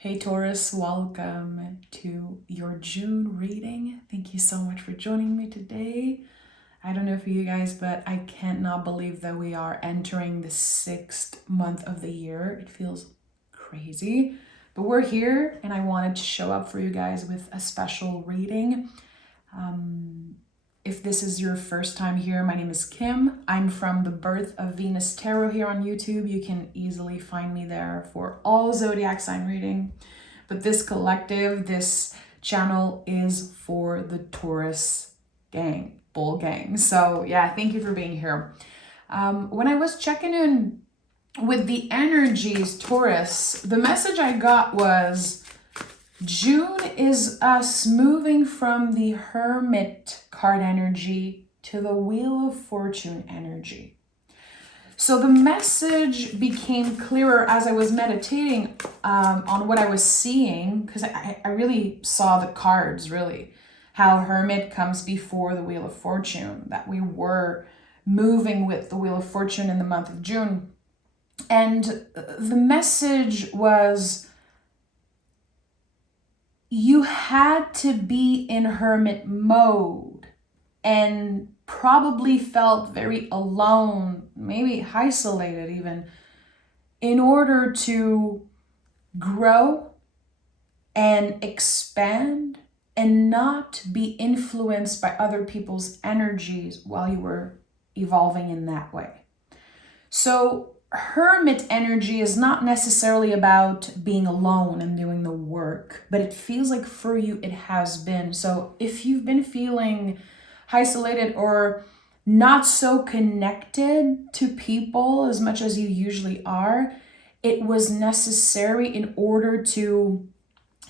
Hey Taurus, welcome to your June reading. Thank you so much for joining me today. I don't know for you guys, but I cannot believe that we are entering the 6th month of the year. It feels crazy, but we're here and I wanted to show up for you guys with a special reading. If this is your first time here, my name is Kim. I'm from the Birth of Venus Tarot here on YouTube. You can easily find me there for all zodiac sign reading. But this collective, this channel is for the Taurus gang, bull gang. So yeah, thank you for being here. When I was checking in with the energies, Taurus, the message I got was June is us moving from the Hermit card energy to the Wheel of Fortune energy. So the message became clearer as I was meditating on what I was seeing, because I really saw the cards, really, how Hermit comes before the Wheel of Fortune, that we were moving with the Wheel of Fortune in the month of June. And the message was, you had to be in hermit mode and probably felt very alone, maybe isolated even, in order to grow and expand and not be influenced by other people's energies while you were evolving in that way. So hermit energy is not necessarily about being alone and doing the work, but it feels like for you it has been. So if you've been feeling isolated or not so connected to people as much as you usually are, it was necessary in order to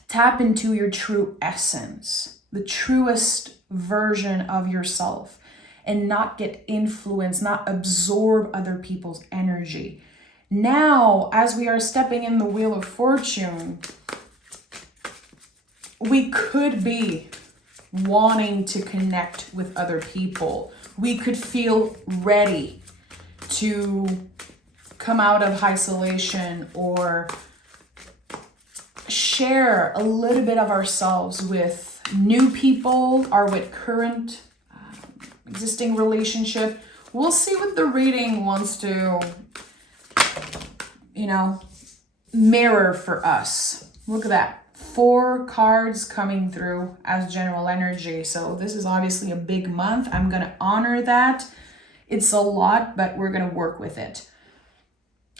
tap into your true essence, the truest version of yourself, and not get influenced, not absorb other people's energy. Now, as we are stepping in the Wheel of Fortune, we could be wanting to connect with other people. We could feel ready to come out of isolation or share a little bit of ourselves with new people or with current existing relationship. We'll see what the reading wants to, mirror for us. Look at that. 4 cards coming through as general energy. So this is obviously a big month. I'm going to honor that. It's a lot, but we're going to work with it.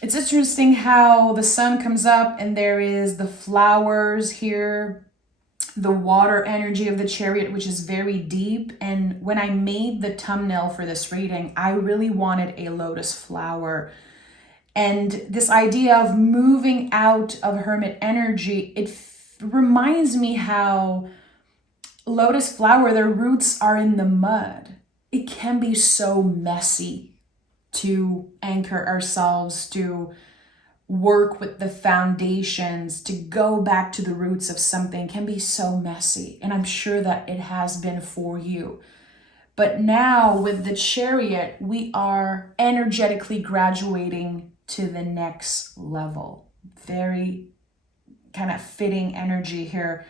It's interesting how the sun comes up and there is the flowers here, the water energy of the Chariot, which is very deep. And when I made the thumbnail for this reading, I really wanted a lotus flower. And this idea of moving out of hermit energy, it reminds me how lotus flower, their roots are in the mud. It can be so messy to anchor ourselves, to work with the foundations, to go back to the roots of something can be so messy. And I'm sure that it has been for you. But now with the Chariot, we are energetically graduating to the next level. Very kind of fitting energy here.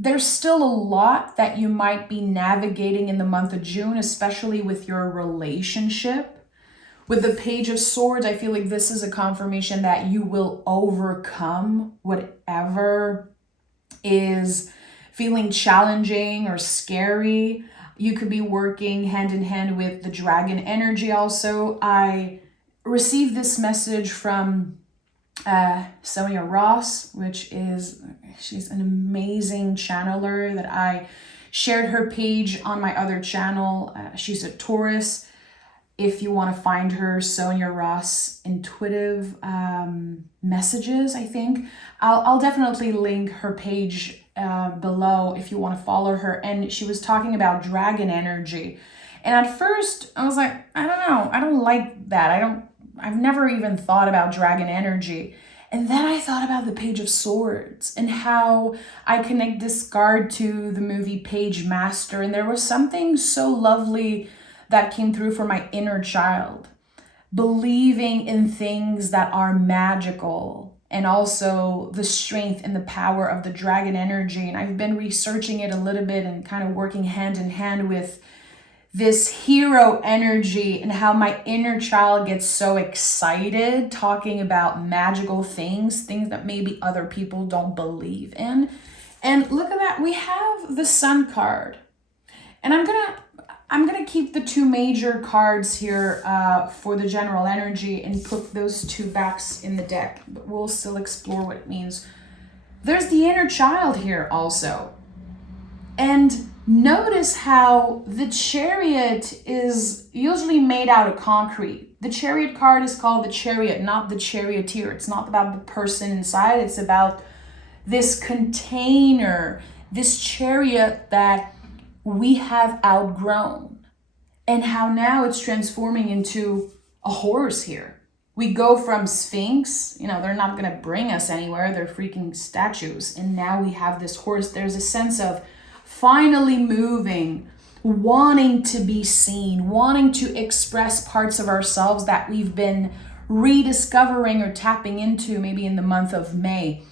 There's still a lot that you might be navigating in the month of June, especially with your relationship. With the Page of Swords, I feel like this is a confirmation that you will overcome whatever is feeling challenging or scary. You could be working hand in hand with the dragon energy also. I received this message from Sonia Ross, she's an amazing channeler that I shared her page on my other channel. She's a Taurus. If you want to find her, Sonia Ross Intuitive Messages, I think. I'll definitely link her page below if you want to follow her. And she was talking about dragon energy. And at first I was like, I don't know. I don't like that. I've never even thought about dragon energy. And then I thought about the Page of Swords and how I connect this card to the movie Page Master. And there was something so lovely that came through for my inner child. Believing in things that are magical and also the strength and the power of the dragon energy. And I've been researching it a little bit and kind of working hand in hand with this hero energy and how my inner child gets so excited talking about magical things that maybe other people don't believe in. And look at that, we have the Sun card. And I'm gonna keep the two major cards here for the general energy and put those two backs in the deck, but we'll still explore what it means. There's the inner child here also. And notice how the Chariot is usually made out of concrete. The Chariot card is called the Chariot, not the charioteer. It's not about the person inside. It's about this container, this chariot that we have outgrown, and how now it's transforming into a horse here. We go from Sphinx, they're not going to bring us anywhere. They're freaking statues. And now we have this horse. There's a sense of finally moving, wanting to be seen, wanting to express parts of ourselves that we've been rediscovering or tapping into maybe in the month of May.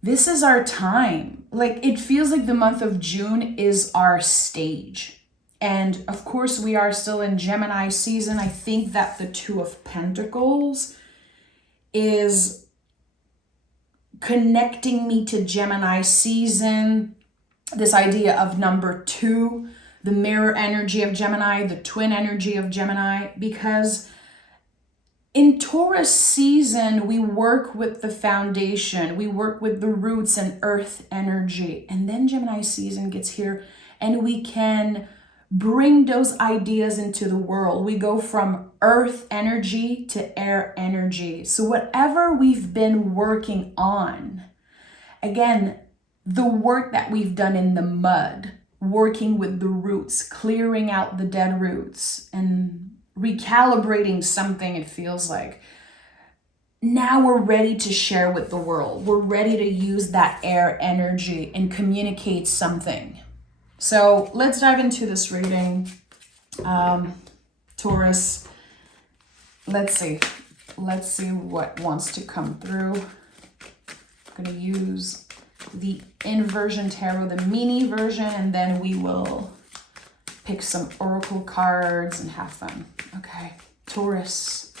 This is our time. Like, it feels like the month of June is our stage. And of course, we are still in Gemini season. I think that the Two of Pentacles is connecting me to Gemini season. This idea of number 2, the mirror energy of Gemini, the twin energy of Gemini, because in Taurus season, we work with the foundation, we work with the roots and earth energy. And then Gemini season gets here and we can bring those ideas into the world. We go from earth energy to air energy. So whatever we've been working on, again, the work that we've done in the mud, working with the roots, clearing out the dead roots and recalibrating something, it feels like. Now we're ready to share with the world. We're ready to use that air energy and communicate something. So let's dive into this reading. Taurus, let's see what wants to come through. I'm going to use the inversion tarot, the mini version, and then we will pick some oracle cards and have fun. Okay, Taurus.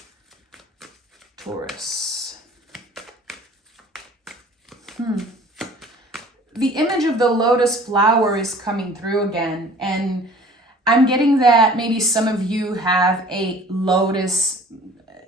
The image of the lotus flower is coming through again, and I'm getting that maybe some of you have a lotus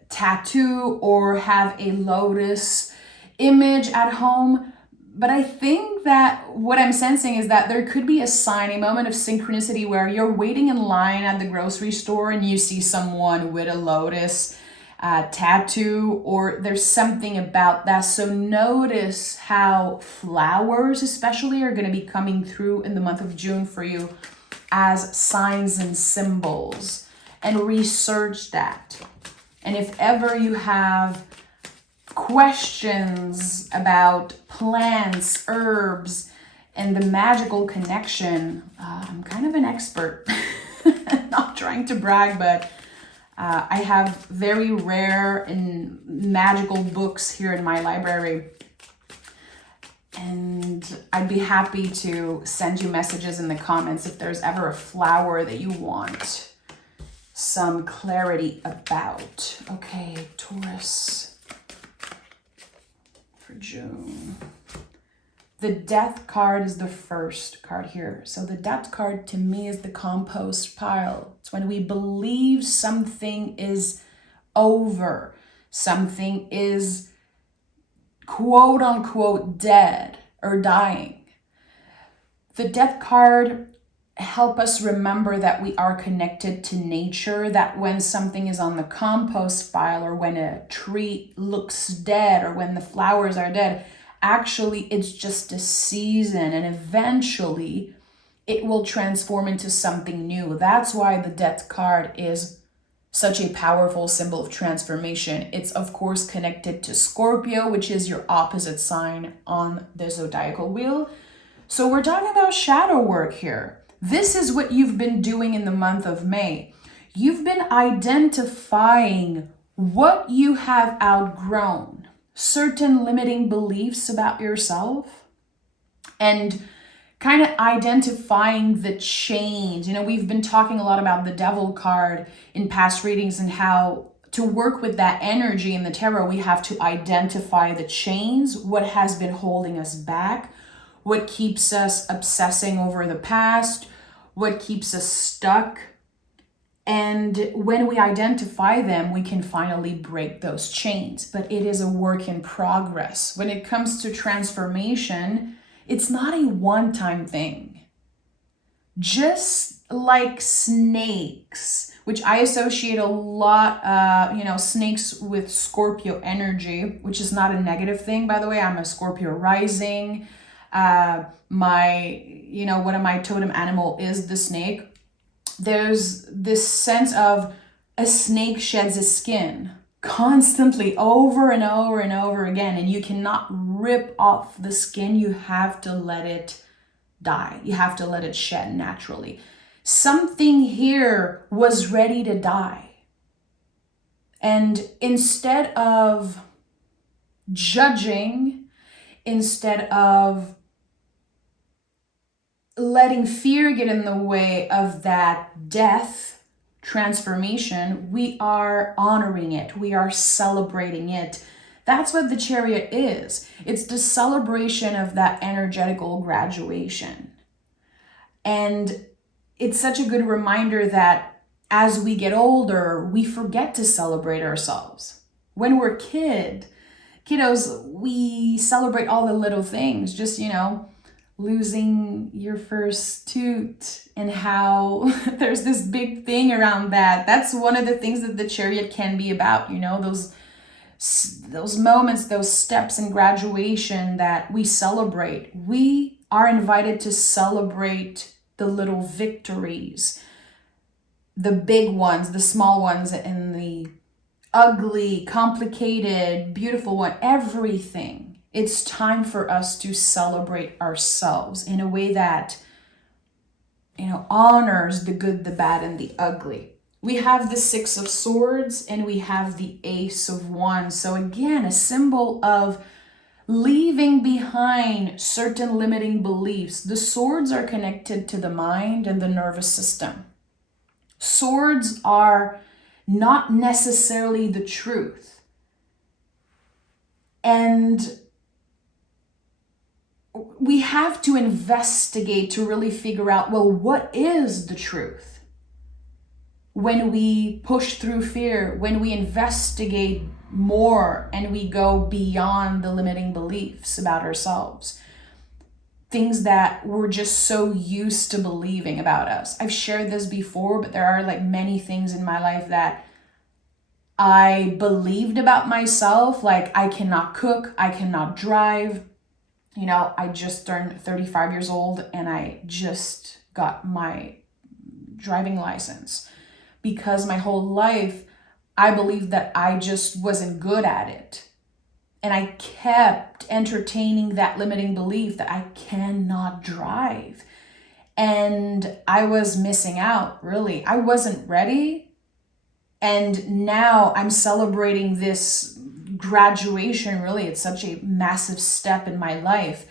tattoo or have a lotus image at home. But I think that what I'm sensing is that there could be a sign, a moment of synchronicity where you're waiting in line at the grocery store and you see someone with a lotus tattoo, or there's something about that. So notice how flowers especially are going to be coming through in the month of June for you as signs and symbols, and research that. And if ever you have questions about plants, herbs, and the magical connection, I'm kind of an expert. Not trying to brag, but I have very rare and magical books here in my library. And I'd be happy to send you messages in the comments if there's ever a flower that you want some clarity about. Okay, Taurus for June. The Death card is the first card here. So the Death card to me is the compost pile. It's when we believe something is over, something is quote unquote dead or dying. The Death card help us remember that we are connected to nature, that when something is on the compost pile, or when a tree looks dead, or when the flowers are dead, actually it's just a season, and eventually it will transform into something new. That's why the Death card is such a powerful symbol of transformation. It's of course connected to Scorpio, which is your opposite sign on the zodiacal wheel. So we're talking about shadow work here. This is what you've been doing in the month of May. You've been identifying what you have outgrown. certain limiting beliefs about yourself, and kind of identifying the chains. We've been talking a lot about the devil card in past readings, and how to work with that energy in the tarot, we have to identify the chains, what has been holding us back, what keeps us obsessing over the past, what keeps us stuck. And when we identify them, we can finally break those chains. But it is a work in progress. When it comes to transformation, it's not a one-time thing. Just like snakes, which I associate a lot, snakes with Scorpio energy, which is not a negative thing, by the way. I'm a Scorpio rising. One of my totem animal is the snake. There's this sense of a snake sheds its skin constantly over and over and over again, and you cannot rip off the skin. You have to let it die. You have to let it shed naturally. Something here was ready to die. And instead of judging, instead of letting fear get in the way of that death transformation, we are honoring it. We are celebrating it. That's what the Chariot is. It's the celebration of that energetical graduation. And it's such a good reminder that as we get older, we forget to celebrate ourselves. When we're kiddos, we celebrate all the little things, just, losing your first tooth, and how there's this big thing around that. That's one of the things that the Chariot can be about, those moments, those steps in graduation that we celebrate. We are invited to celebrate the little victories, the big ones, the small ones, and the ugly, complicated, beautiful one, everything. It's time for us to celebrate ourselves in a way that, honors the good, the bad, and the ugly. We have the Six of Swords and we have the Ace of Wands. So again, a symbol of leaving behind certain limiting beliefs. The swords are connected to the mind and the nervous system. Swords are not necessarily the truth. And we have to investigate to really figure out, well, what is the truth? When we push through fear, when we investigate more and we go beyond the limiting beliefs about ourselves, things that we're just so used to believing about us. I've shared this before, but there are many things in my life that I believed about myself, like I cannot cook, I cannot drive. I just turned 35 years old and I just got my driving license, because my whole life I believed that I just wasn't good at it. And I kept entertaining that limiting belief that I cannot drive. And I was missing out, really. I wasn't ready. And now I'm celebrating this graduation, really. It's such a massive step in my life.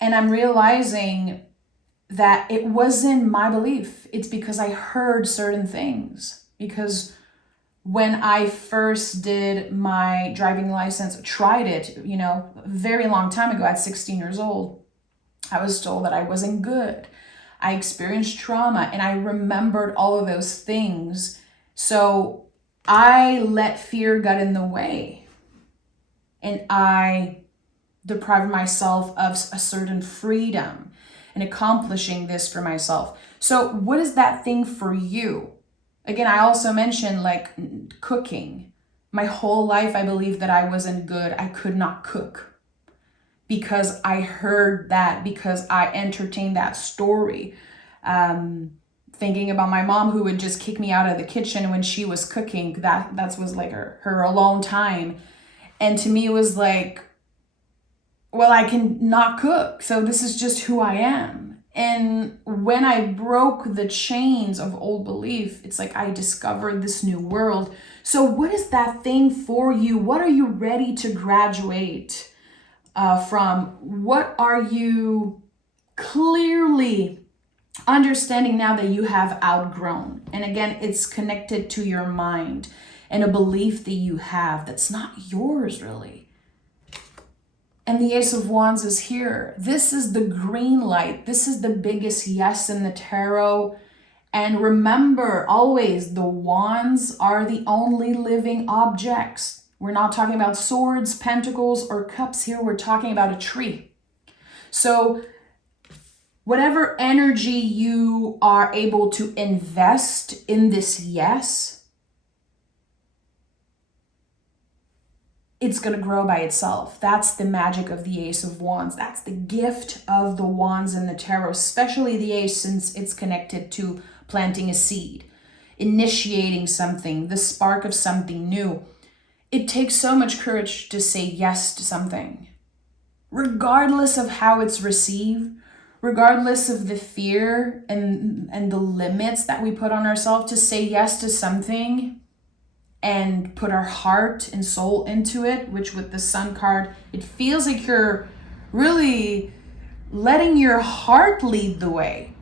And I'm realizing that it wasn't my belief. It's because I heard certain things. Because when I first did my driving license, tried it, a very long time ago at 16 years old, I was told that I wasn't good. I experienced trauma and I remembered all of those things. So I let fear get in the way. And I deprived myself of a certain freedom and accomplishing this for myself. So what is that thing for you? Again, I also mentioned cooking. My whole life, I believed that I wasn't good. I could not cook because I heard that, because I entertained that story. Thinking about my mom who would just kick me out of the kitchen when she was cooking. That was her alone time. And to me, it was well, I can not cook. So this is just who I am. And when I broke the chains of old belief, it's like I discovered this new world. So what is that thing for you? What are you ready to graduate from? What are you clearly understanding now that you have outgrown? And again, it's connected to your mind and a belief that you have that's not yours really. And the Ace of Wands is here. This is the green light. This is the biggest yes in the tarot. And remember, always, the wands are the only living objects. We're not talking about swords, pentacles, or cups here. We're talking about a tree. So whatever energy you are able to invest in this yes, it's going to grow by itself. That's the magic of the Ace of Wands. That's the gift of the wands in the tarot, especially the Ace, since it's connected to planting a seed, initiating something, the spark of something new. It takes so much courage to say yes to something, regardless of how it's received, regardless of the fear and the limits that we put on ourselves. To say yes to something and put our heart and soul into it, which with the Sun card, it feels like you're really letting your heart lead the way,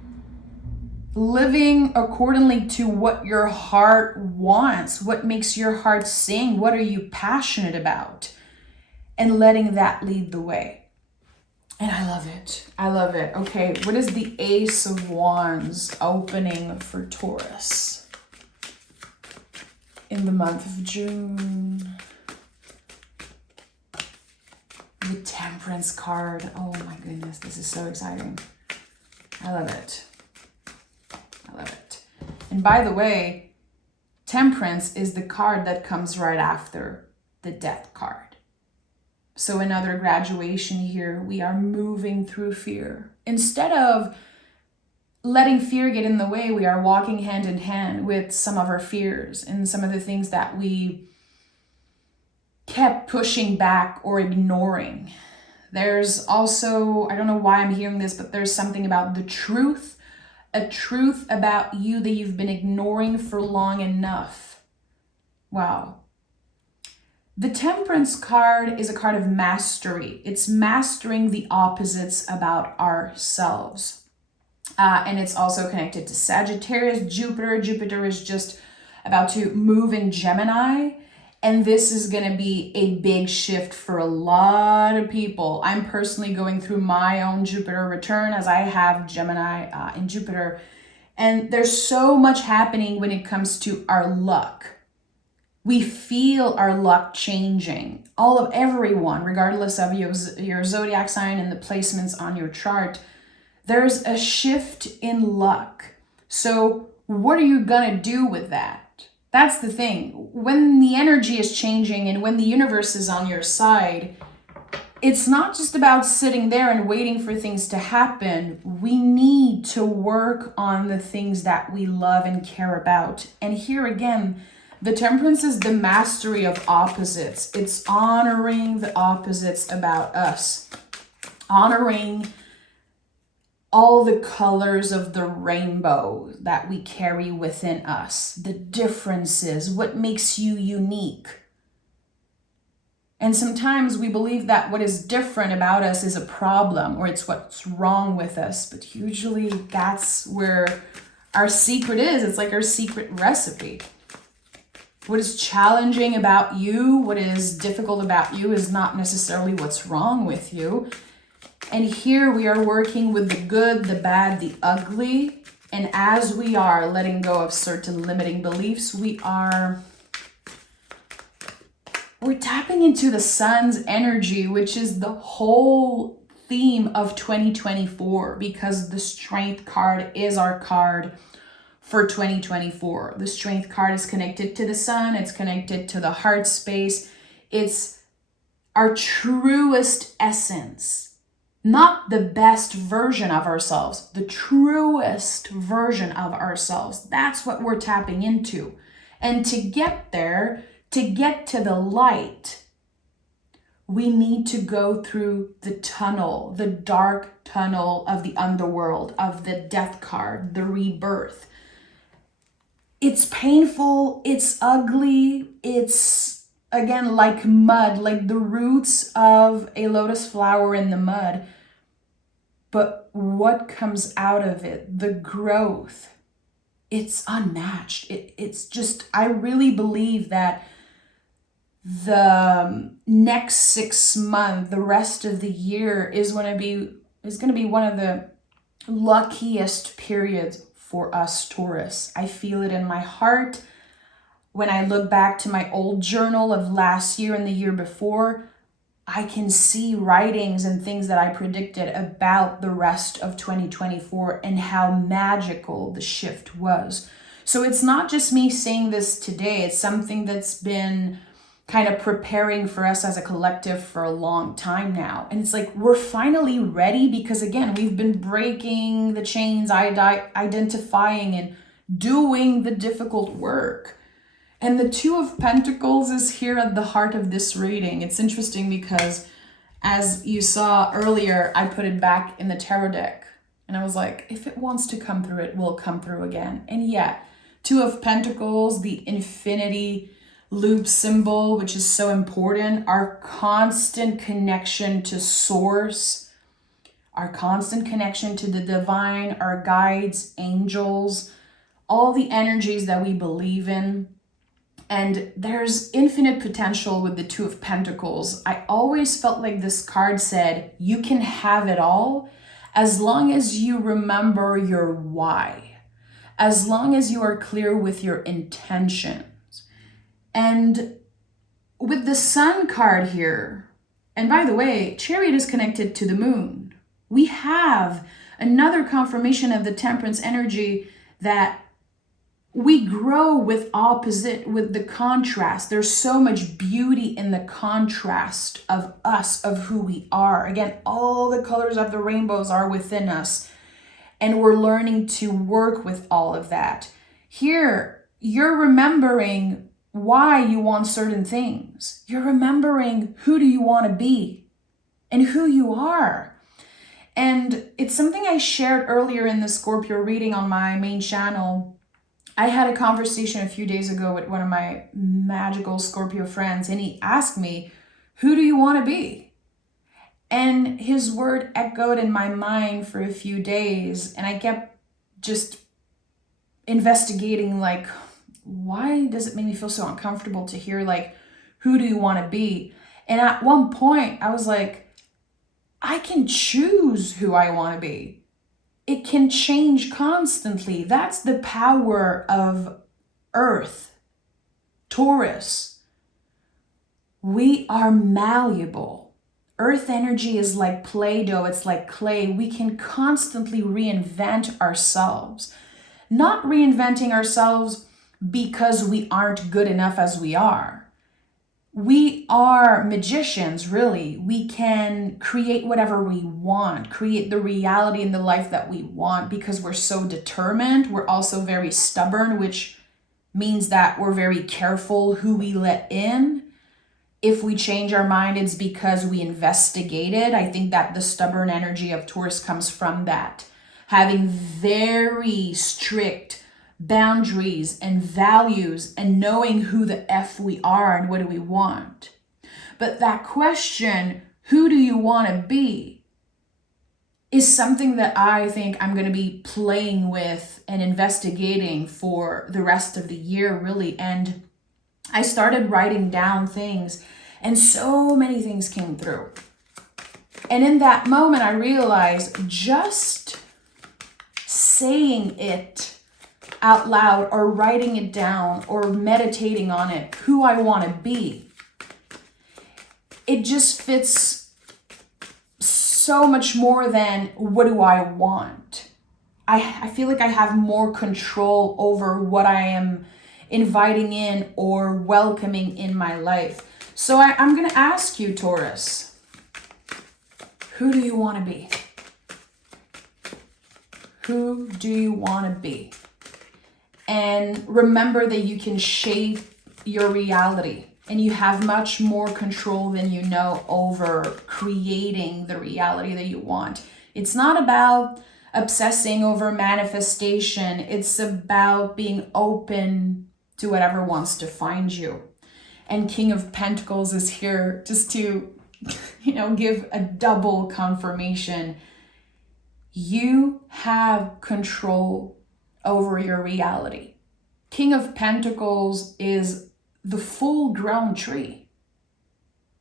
living accordingly to what your heart wants, what makes your heart sing, what are you passionate about, and letting that lead the way. And I love it. I love it. Okay, what is the Ace of Wands opening for Taurus in the month of June? The Temperance card. Oh my goodness, this is so exciting. I love it. I love it. And by the way, Temperance is the card that comes right after the Death card. So another graduation here. We are moving through fear. Instead of letting fear get in the way, we are walking hand in hand with some of our fears and some of the things that we kept pushing back or ignoring. There's also, I don't know why I'm hearing this, but there's something about the truth, a truth about you that you've been ignoring for long enough. Wow. The Temperance card is a card of mastery. It's mastering the opposites about ourselves. And it's also connected to Sagittarius, Jupiter. Jupiter is just about to move in Gemini. And this is going to be a big shift for a lot of people. I'm personally going through my own Jupiter return as I have Gemini in Jupiter. And there's so much happening when it comes to our luck. We feel our luck changing. All of everyone, regardless of your zodiac sign and the placements on your chart, there's a shift in luck. So what are you gonna do with that? That's the thing. When the energy is changing and when the universe is on your side, it's not just about sitting there and waiting for things to happen. We need to work on the things that we love and care about. And here again, the Temperance is the mastery of opposites. It's honoring the opposites about us, honoring all the colors of the rainbow that we carry within us, the differences, what makes you unique. And sometimes we believe that what is different about us is a problem or it's what's wrong with us. But usually that's where our secret is. It's like our secret recipe. What is challenging about you, what is difficult about you is not necessarily what's wrong with you. And here we are working with the good, the bad, the ugly. And as we are letting go of certain limiting beliefs, we're tapping into the sun's energy, which is the whole theme of 2024, because the Strength card is our card for 2024. The Strength card is connected to the sun. It's connected to the heart space. It's our truest essence. Not the best version of ourselves, the truest version of ourselves. That's what we're tapping into. And to get there, to get to the light, we need to go through the tunnel, the dark tunnel of the underworld, of the death card, the rebirth. It's painful, it's ugly, it's, again, like mud, like the roots of a lotus flower in the mud. But what comes out of it, the growth, it's unmatched. It's just, I really believe that the next 6 months, the rest of the year is going to be one of the luckiest periods for us Taurus. I feel it in my heart. When I look back to my old journal of last year and the year before, I can see writings and things that I predicted about the rest of 2024 and how magical the shift was. So it's not just me saying this today. It's something that's been kind of preparing for us as a collective for a long time now. And it's like, we're finally ready because, again, we've been breaking the chains, identifying and doing the difficult work. And the Two of Pentacles is here at the heart of this reading. It's interesting because, as you saw earlier, I put it back in the tarot deck. And I was like, if it wants to come through, it will come through again. And yet, Two of Pentacles, the infinity loop symbol, which is so important, our constant connection to source, our constant connection to the divine, our guides, angels, all the energies that we believe in. And there's infinite potential with the Two of Pentacles. I always felt like this card said, you can have it all as long as you remember your why, as long as you are clear with your intention. And with the Sun card here, and by the way, Chariot is connected to the moon. We have another confirmation of the Temperance energy that we grow with the contrast. There's so much beauty in the contrast of us, of who we are. Again, all the colors of the rainbows are within us, and we're learning to work with all of that. Here, you're remembering why you want certain things. You're remembering who do you want to be and who you are. And it's something I shared earlier in the Scorpio reading on my main channel. I had a conversation a few days ago with one of my magical Scorpio friends, and he asked me, who do you want to be? And his word echoed in my mind for a few days, and I kept just investigating, like, why does it make me feel so uncomfortable to hear, like, who do you want to be? And at one point, I was like, I can choose who I want to be. It can change constantly. That's the power of Earth, Taurus. We are malleable. Earth energy is like Play-Doh. It's like clay. We can constantly reinvent ourselves. Not reinventing ourselves because we aren't good enough as we are. We are magicians, really. We can create whatever we want, create the reality in the life that we want because we're so determined. We're also very stubborn, which means that we're very careful who we let in. If we change our mind, it's because we investigated. I think that the stubborn energy of Taurus comes from that. Having very strict boundaries and values and knowing who the F we are and what do we want. But that question, who do you want to be, is something that I think I'm going to be playing with and investigating for the rest of the year, really. And I started writing down things, and so many things came through. And in that moment, I realized just saying it out loud or writing it down or meditating on it, who I want to be, it just fits so much more than what do I want. I feel like I have more control over what I am inviting in or welcoming in my life. So I'm going to ask you, Taurus, who do you want to be? Who do you want to be? And remember that you can shape your reality and you have much more control than you know over creating the reality that you want. It's not about obsessing over manifestation. It's about being open to whatever wants to find you. And King of Pentacles is here just to, give a double confirmation. You have control over your reality. King of Pentacles is the full-grown tree.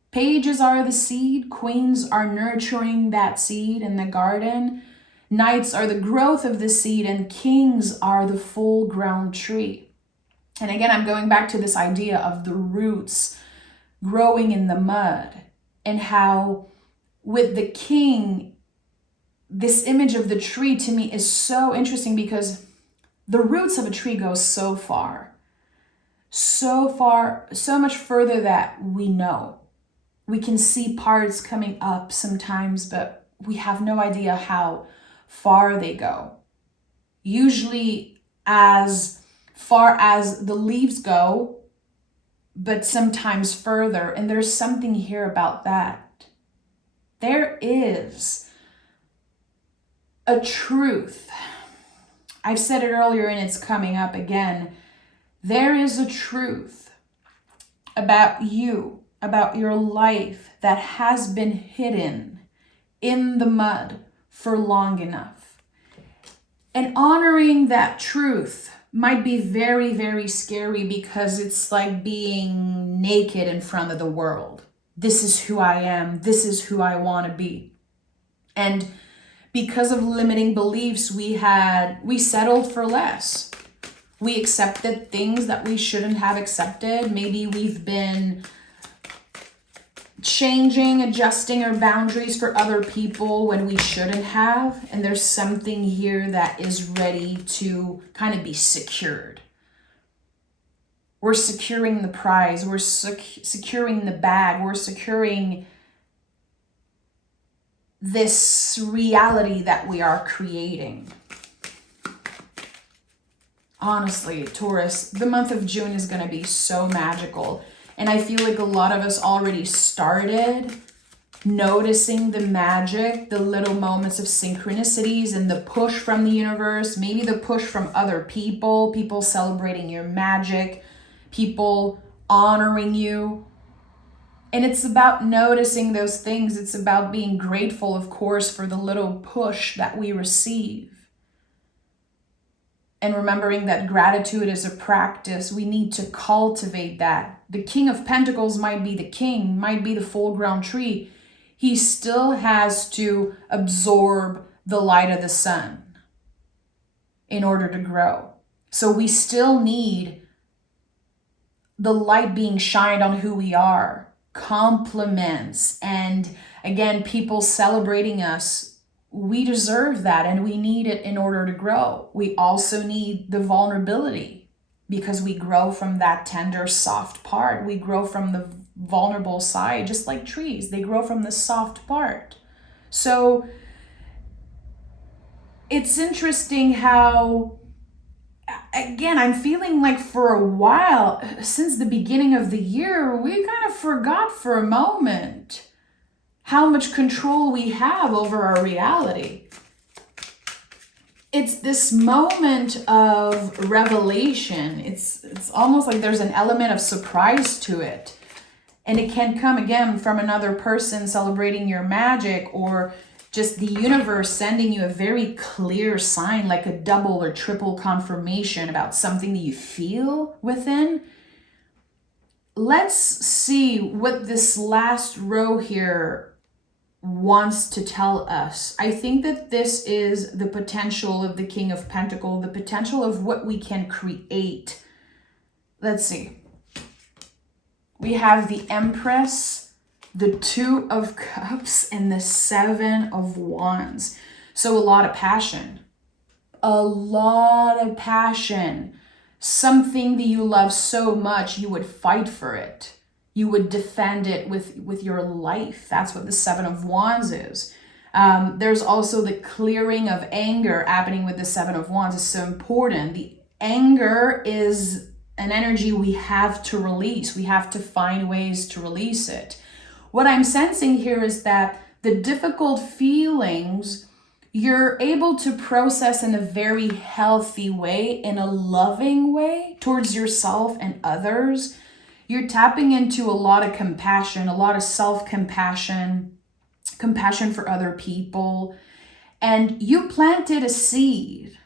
Pages are the seed. Queens are nurturing that seed in the garden. Knights are the growth of the seed, and kings are the full-grown tree. And again, I'm going back to this idea of the roots growing in the mud, and how with the king, this image of the tree to me is so interesting, because the roots of a tree go so far, so much further that we know. We can see parts coming up sometimes, but we have no idea how far they go. Usually as far as the leaves go, but sometimes further. And there's something here about that. There is a truth. I've said it earlier and it's coming up again. There is a truth about you, about your life, that has been hidden in the mud for long enough. And honoring that truth might be very, very scary, because it's like being naked in front of the world. This is who I am. This is who I want to be. And because of limiting beliefs, we settled for less. We accepted things that we shouldn't have accepted. Maybe we've been changing, adjusting our boundaries for other people when we shouldn't have. And there's something here that is ready to kind of be secured. We're securing the prize. We're securing the bag. We're securing this reality that we are creating. Honestly, Taurus, the month of June is going to be so magical. And I feel like a lot of us already started noticing the magic, the little moments of synchronicities and the push from the universe, maybe the push from other people celebrating your magic, people honoring you. And it's about noticing those things. It's about being grateful, of course, for the little push that we receive. And remembering that gratitude is a practice. We need to cultivate that. The King of Pentacles might be the king, might be the full-grown tree. He still has to absorb the light of the sun in order to grow. So we still need the light being shined on who we are. Compliments, and again, people celebrating us. We deserve that, and we need it in order to grow. We also need the vulnerability, because we grow from that tender, soft part. We grow from the vulnerable side, just like trees. They grow from the soft part. So it's interesting how, again, I'm feeling like for a while, since the beginning of the year, we kind of forgot for a moment how much control we have over our reality. It's this moment of revelation. It's almost like there's an element of surprise to it. And it can come again from another person celebrating your magic, or just the universe sending you a very clear sign, like a double or triple confirmation about something that you feel within. Let's see what this last row here wants to tell us. I think that this is the potential of the King of Pentacles, the potential of what we can create. Let's see. We have the Empress, the Two of Cups, and the Seven of Wands. So a lot of passion. A lot of passion. Something that you love so much, you would fight for it. You would defend it with your life. That's what the Seven of Wands is. There's also the clearing of anger happening with the Seven of Wands. Is so important. The anger is an energy we have to release. We have to find ways to release it. What I'm sensing here is that the difficult feelings you're able to process in a very healthy way, in a loving way towards yourself and others. You're tapping into a lot of compassion, a lot of self-compassion, compassion for other people. And you planted a seed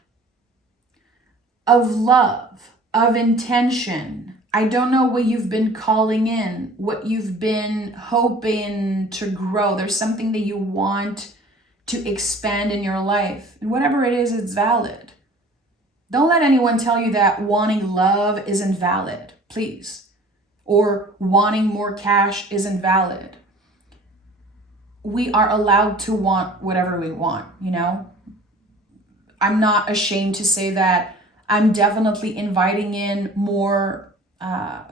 of love, of intention. I don't know what you've been calling in, what you've been hoping to grow. There's something that you want to expand in your life. And whatever it is, it's valid. Don't let anyone tell you that wanting love isn't valid, please. Or wanting more cash isn't valid. We are allowed to want whatever we want, you know? I'm not ashamed to say that I'm definitely inviting in more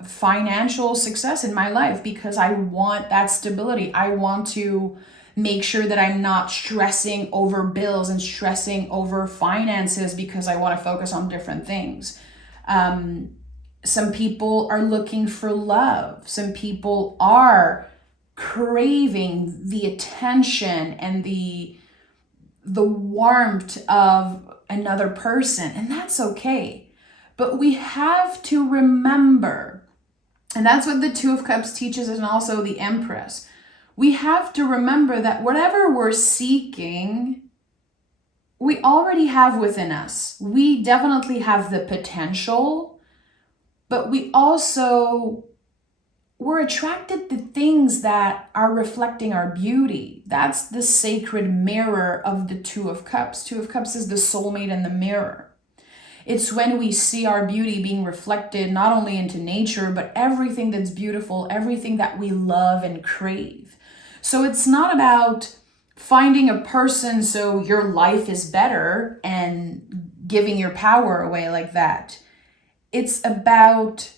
financial success in my life because I want that stability. I want to make sure that I'm not stressing over bills and stressing over finances because I want to focus on different things. Some people are looking for love. Some people are craving the attention and the warmth of another person, and that's okay. But we have to remember, and that's what the Two of Cups teaches us, and also the Empress. We have to remember that whatever we're seeking, we already have within us. We definitely have the potential, but we're attracted to things that are reflecting our beauty. That's the sacred mirror of the Two of Cups. Two of Cups is the soulmate and the mirror. It's when we see our beauty being reflected not only into nature, but everything that's beautiful, everything that we love and crave. So it's not about finding a person so your life is better and giving your power away like that. It's about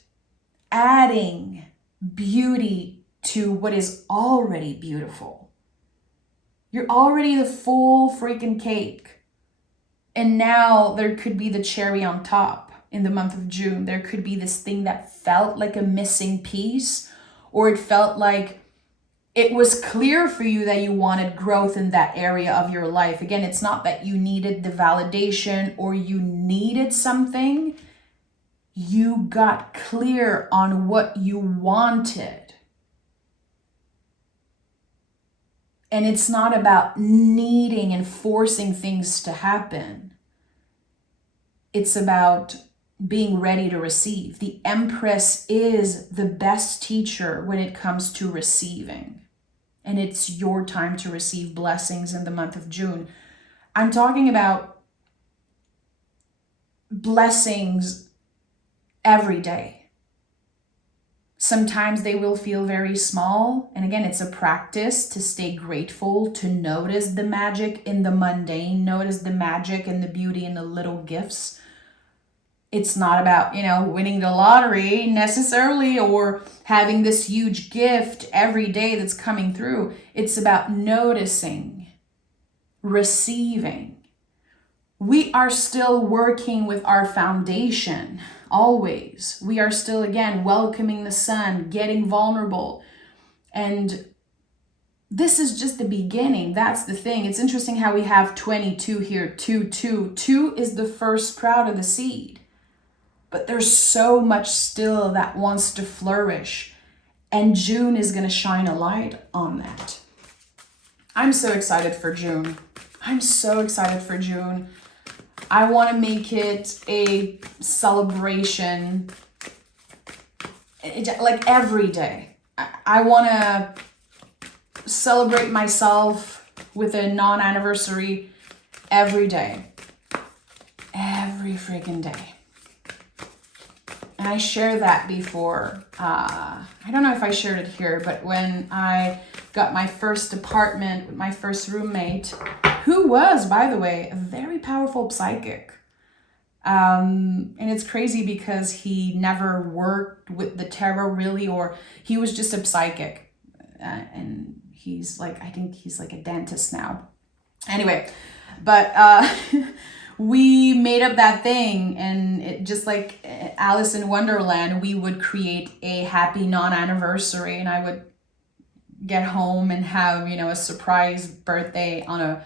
adding beauty to what is already beautiful. You're already the full freaking cake. And now there could be the cherry on top in the month of June. There could be this thing that felt like a missing piece, or it felt like it was clear for you that you wanted growth in that area of your life. Again, it's not that you needed the validation or you needed something. You got clear on what you wanted. And it's not about needing and forcing things to happen. It's about being ready to receive. The Empress is the best teacher when it comes to receiving. And it's your time to receive blessings in the month of June. I'm talking about blessings every day. Sometimes they will feel very small. And again, it's a practice to stay grateful, to notice the magic in the mundane, notice the magic and the beauty in the little gifts. It's not about, winning the lottery necessarily or having this huge gift every day that's coming through. It's about noticing, receiving. We are still working with our foundation, always. We are still, again, welcoming the sun, getting vulnerable. And this is just the beginning. That's the thing. It's interesting how we have 22 here, 2, 2. 2 is the first sprout of the seed. But there's so much still that wants to flourish. And June is going to shine a light on that. I'm so excited for June. I'm so excited for June. I want to make it a celebration, like every day. I want to celebrate myself with a non-anniversary every day. Every freaking day. And I shared that before. I don't know if I shared it here, but when I got my first apartment with my first roommate, who was, by the way, a very powerful psychic. And it's crazy because he never worked with the tarot really, or he was just a psychic. And he's like, I think he's like a dentist now. Anyway, but we made up that thing, and it just like Alice in Wonderland, we would create a happy non-anniversary, and I would get home and have, you know, a surprise birthday on a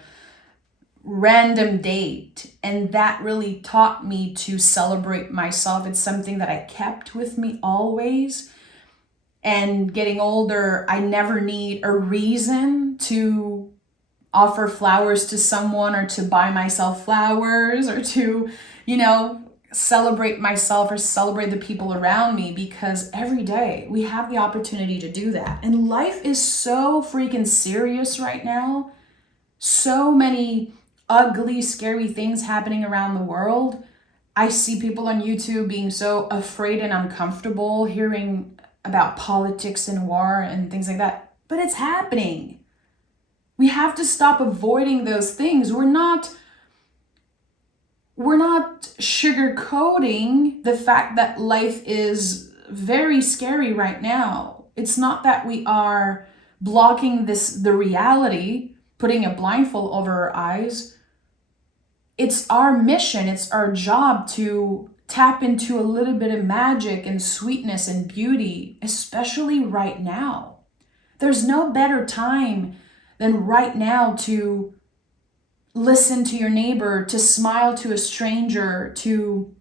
random date. And that really taught me to celebrate myself. It's something that I kept with me always. And getting older, I never need a reason to offer flowers to someone or to buy myself flowers or to, you know, celebrate myself or celebrate the people around me, because every day we have the opportunity to do that. And life is so freaking serious right now. So many ugly, scary things happening around the world. I see people on YouTube being so afraid and uncomfortable hearing about politics and war and things like that. But it's happening. We have to stop avoiding those things. We're not sugarcoating the fact that life is very scary right now. It's not that we are blocking the reality, putting a blindfold over our eyes. It's our mission, it's our job to tap into a little bit of magic and sweetness and beauty, especially right now. There's no better time than right now to listen to your neighbor, to smile to a stranger, to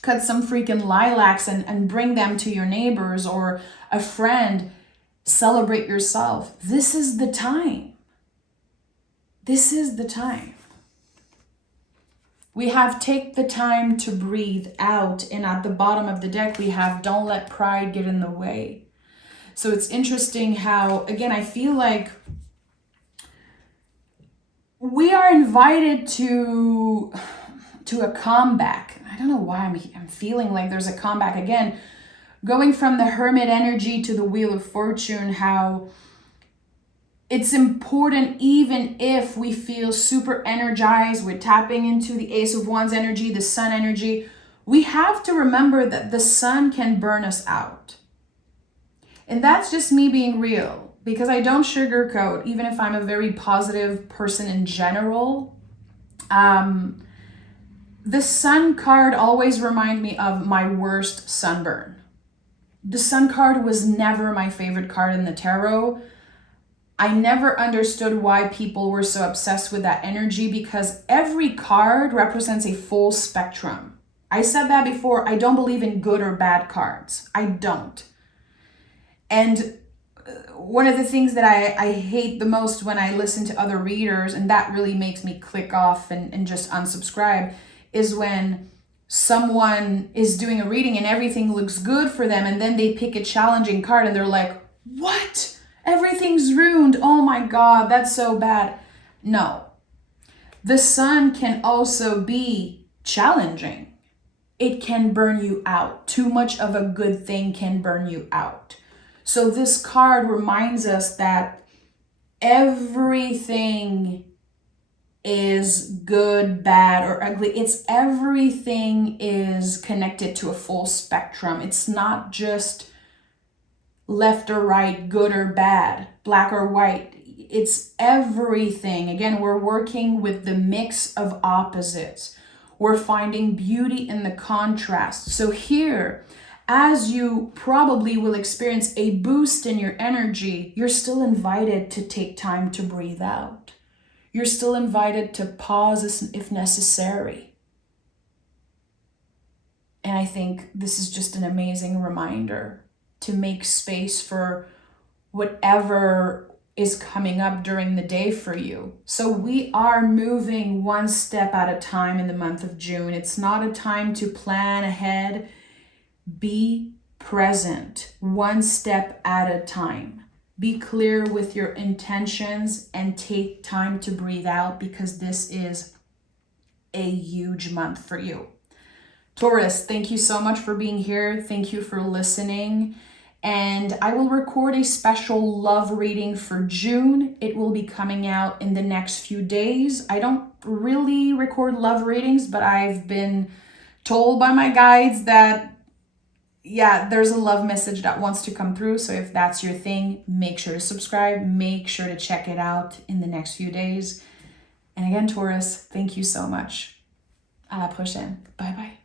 cut some freaking lilacs and bring them to your neighbors or a friend. Celebrate yourself. This is the time. This is the time. We have take the time to breathe out, and at the bottom of the deck we have don't let pride get in the way. So it's interesting how, again, I feel like we are invited to a comeback. I don't know why I'm feeling like there's a comeback again. Going from the Hermit energy to the Wheel of Fortune, how it's important, even if we feel super energized, we're tapping into the Ace of Wands energy, the Sun energy, we have to remember that the sun can burn us out. And that's just me being real, because I don't sugarcoat, even if I'm a very positive person in general. The Sun card always reminds me of my worst sunburn. The Sun card was never my favorite card in the tarot. I never understood why people were so obsessed with that energy, because every card represents a full spectrum. I said that before. I don't believe in good or bad cards. I don't. And one of the things that I hate the most when I listen to other readers, and that really makes me click off and just unsubscribe, is when someone is doing a reading and everything looks good for them, and then they pick a challenging card and they're like, what? Everything's ruined. Oh my God, that's so bad. No. The sun can also be challenging. It can burn you out. Too much of a good thing can burn you out. So this card reminds us that everything is good, bad, or ugly. Everything is connected to a full spectrum. It's not just left or right, good or bad, black or white. It's everything. Again, we're working with the mix of opposites. We're finding beauty in the contrast. So here, as you probably will experience a boost in your energy, you're still invited to take time to breathe out. You're still invited to pause if necessary. And I think this is just an amazing reminder to make space for whatever is coming up during the day for you. So we are moving one step at a time in the month of June. It's not a time to plan ahead. Be present, one step at a time. Be clear with your intentions and take time to breathe out, because this is a huge month for you. Taurus, thank you so much for being here. Thank you for listening. And I will record a special love reading for June. It will be coming out in the next few days. I don't really record love readings, but I've been told by my guides that, yeah, there's a love message that wants to come through. So if that's your thing, make sure to subscribe. Make sure to check it out in the next few days. And again, Taurus, thank you so much. À la prochaine. Bye bye.